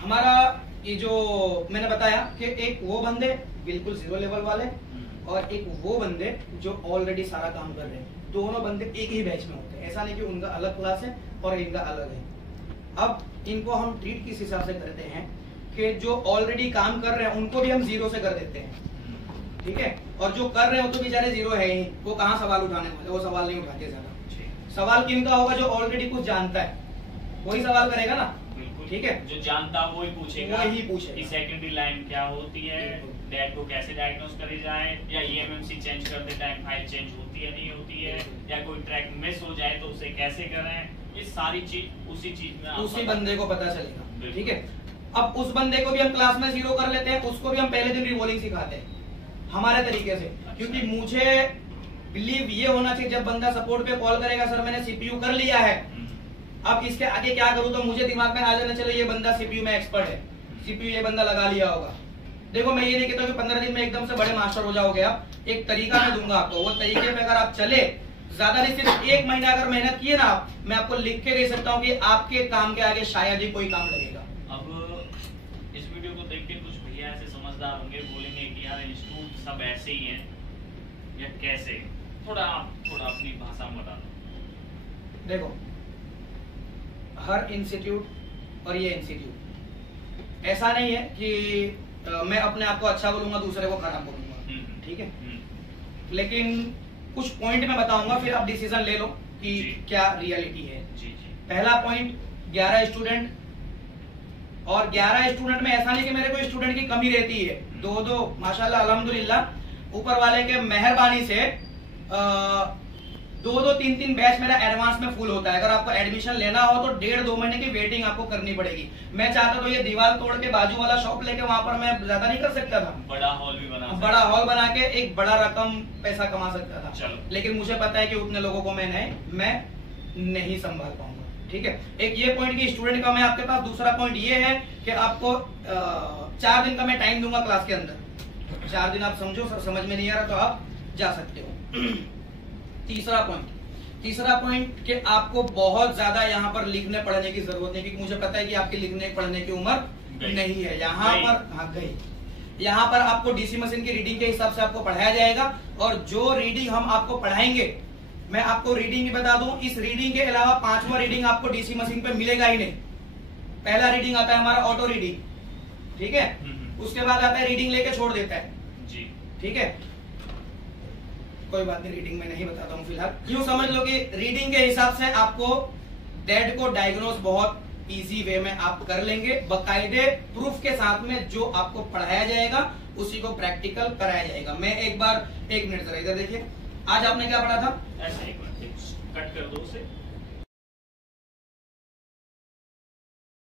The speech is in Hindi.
हमारा ये जो मैंने बताया कि एक वो बंदे बिल्कुल 0 लेवल वाले और एक वो बंदे जो ऑलरेडी सारा काम कर रहे हैं, दोनों बंदे एक ही बैच में होते हैं। ऐसा नहीं कि उनका अलग क्लास है और इनका अलग है। अब इनको हम ट्रीट किस हिसाब से करते हैं कि जो ऑलरेडी काम कर रहे हैं उनको भी हम 0 से कर देते हैं, ठीक है। और जो कर रहे हैं वो तो बेचारे 0 है ही, वो कहाँ सवाल उठाने वाले, वो सवाल नहीं उठाते ज्यादा। सवाल किनका होगा? जो ऑलरेडी कुछ जानता है वही सवाल करेगा ना, ठीक है। जो जानता है वही पूछेगा, वही पूछेगा कि सेकेंडरी लाइन क्या होती है, डेट को कैसे डायग्नोस करी जाए, या ईएमएमसी चेंज करते टाइम फाइल चेंज होती है नहीं होती है, या कोई ट्रैक मिस हो जाए तो उसे कैसे करें, ये सारी चीज उसी चीज में उसी बंदे को पता चलेगा, ठीक है। अब उस बंदे को भी हम क्लास में 0 कर लेते हैं, उसको भी हम पहले दिन रिवॉल्विंग सिखाते हैं हमारे तरीके से। क्योंकि मुझे बिलीव ये होना चाहिए जब बंदा सपोर्ट पे कॉल करेगा, सर मैंने सीपीयू कर लिया है, अब इसके आगे क्या करूं, तो मुझे दिमाग में आ जाना चाहिए ये बंदा सीपीयू में एक्सपर्ट है, सीपीयू ये बंदा लगा लिया होगा। देखो मैं ये नहीं कहता कि 15 दिन में एकदम से बड़े मास्टर हो जाओगे आप, एक तरीका मैं दूंगा आपको, वो तरीके पे अगर आप चले, ज्यादा नहीं सिर्फ 1 महीना अगर मेहनत किए ना आप, मैं आपको लिख के दे सकता हूँ कि आपके काम के आगे शायद ही कोई काम लगेगा। अब इस वीडियो को देख के कुछ भैया ऐसे समझदार होंगे, बोलेंगे कि यार इंस्टीट्यूट सब ऐसे ही हैं या कैसे, थोड़ा अपनी भाषा में बता दो। देखो हर इंस्टीट्यूट और ये इंस्टीट्यूट ऐसा नहीं है कि मैं अपने आप को अच्छा बोलूंगा दूसरे को खराब बोलूंगा, ठीक है। लेकिन कुछ पॉइंट मैं बताऊंगा, फिर आप डिसीजन ले लो कि क्या रियलिटी है। पहला पॉइंट 11 स्टूडेंट, और 11 स्टूडेंट में ऐसा नहीं कि मेरे को स्टूडेंट की कमी रहती है, 2 माशाल्लाह अल्हम्दुलिल्लाह ऊपर वाले के मेहरबानी से 2-3 बैच मेरा एडवांस में फुल होता है। अगर आपको एडमिशन लेना हो तो 1.5-2 महीने की वेटिंग आपको करनी पड़ेगी। मैं चाहता तो ये दीवार तोड़ के बाजू वाला शॉप लेके वहां पर मैं ज्यादा नहीं कर सकता था, बड़ा हॉल बना के एक बड़ा रकम पैसा कमा सकता था, लेकिन मुझे पता है कि उतने लोगों को मैं नहीं संभाल पाऊंगा, ठीक है। एक ये पॉइंट की स्टूडेंट का मैं आपके पास। दूसरा पॉइंट ये है कि आपको 4 दिन का मैं टाइम दूंगा क्लास के अंदर, 4 दिन आप समझो, समझ में नहीं आ रहा तो आप जा सकते हो। तीसरा पॉइंट कि आपको बहुत ज्यादा यहाँ पर लिखने पढ़ने की जरूरत नहीं, क्योंकि मुझे पता है कि आपकी लिखने पढ़ने की उम्र नहीं है। यहाँ पर यहाँ पर आपको डीसी मशीन की रीडिंग के हिसाब से आपको पढ़ाया जाएगा, और जो रीडिंग हम आपको पढ़ाएंगे, मैं आपको रीडिंग भी बता दूं, इस रीडिंग के अलावा 5वां रीडिंग आपको डीसी मशीन पे मिलेगा ही नहीं। पहला रीडिंग आता है हमारा ऑटो रीडिंग, ठीक है, उसके बाद आता है रीडिंग लेके छोड़ देता है जी, ठीक है। कोई बात नहीं, रीडिंग में नहीं बताता हूँ फिलहाल। यूं समझ लो कि रीडिंग के हिसाब से आपको डेड को डायग्नोस बहुत इजी वे में आप कर लेंगे, बकायदे प्रूफ के साथ में। जो आपको पढ़ाया जाएगा उसी को प्रैक्टिकल कराया जाएगा। मैं एक मिनट जरा इधर देखिए, आज आपने क्या पढ़ा था? ऐसे एक मिनट कट कर दो उसे।